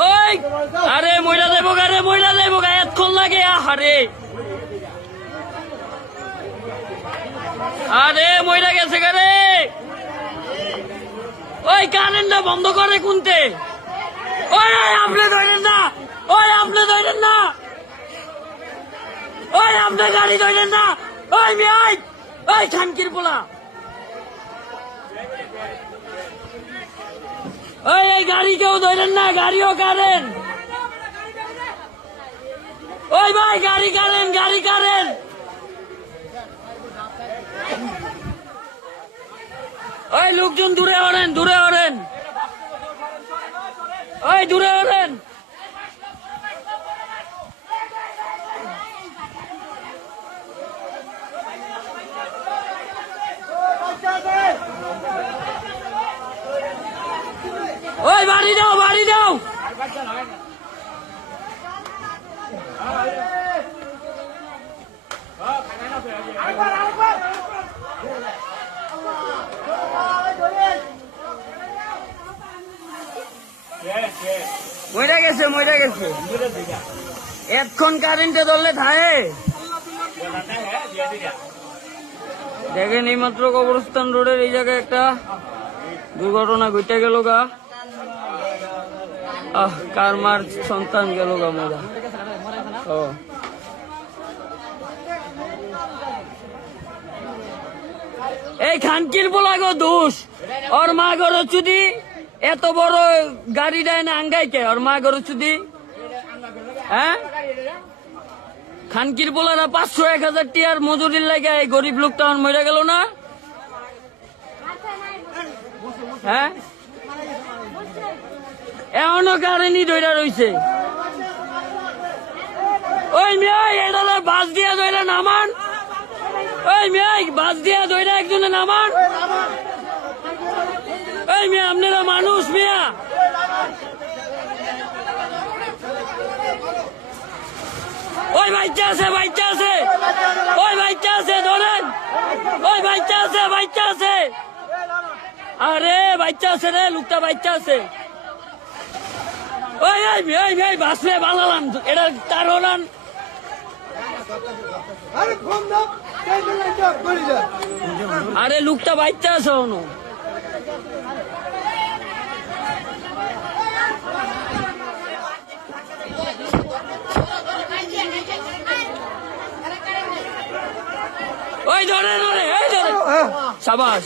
ওই আরে মহিলা দেবো গা, রে মহিলা দেবো গা, এতক্ষণ লাগে। আরে আরে মহিলা গেছে গা রে। ওই কারেন্টটা বন্ধ করে কুনতে। ওই আপনি ধরেন না, ওই আপনি ধরেন না, ওই আপনি গাড়ি ধরেন না। ওই মেয়ে ওই খানকির পোলা, ওই এই গাড়ি কেউ ধরেন না, গাড়িও কারেন। ওই ভাই গাড়ি কারেন, গাড়ি কারেন। ওই লোকজন দূরে ওড়েন, দূরে ওড়েন, ওই দূরে ওড়েন। ওই বাড়ি দাও, বাড়ি দাও। মইরা গেছে, মইরা গেছে। এতক্ষণ কারেন্টে ধরলে থাহে। দেখেন এই মাত্র কবরস্থান রোডের এই জায়গায় একটা দুর্ঘটনা ঘটে গেল গা। কার মার সন্তান গেল গা মজা। এই খানকির বলা গো দোষ। ওর মা গর চুদি এত বড় গাড়ি দেয় না আঙ্গাইকে, ওর মা গর চুদি। হ্যাঁ খানকির বলারা 500-1000 টিয়ার মজুরির লাগে এই গরিব লোকটা মরে গেল না। হ্যাঁ এখনো কারেন্টই ধইরা রইছে। ওই মেয়ে এটা বাস দিয়া ধইরা নামান। ওই মেয়ে বাস দিয়া ধইরা একজনে নামান। ওই মেয়ে আপনারা মানুষ মিয়া। ওই বাচ্চা আছে, বাচ্চা আছে, ওই বাচ্চা আছে ধরেন। ওই বাচ্চা আছে, বাচ্চা আছে। আরে বাচ্চা আছে রে, লোকটা বাচ্চা আছে। ওই ওই ওই বাসে বানালাম এটা তার হলাম। আরে লোকটা বাচ্চা আছে হনো। ওই ধরে, ওই ধরে, সাবাস।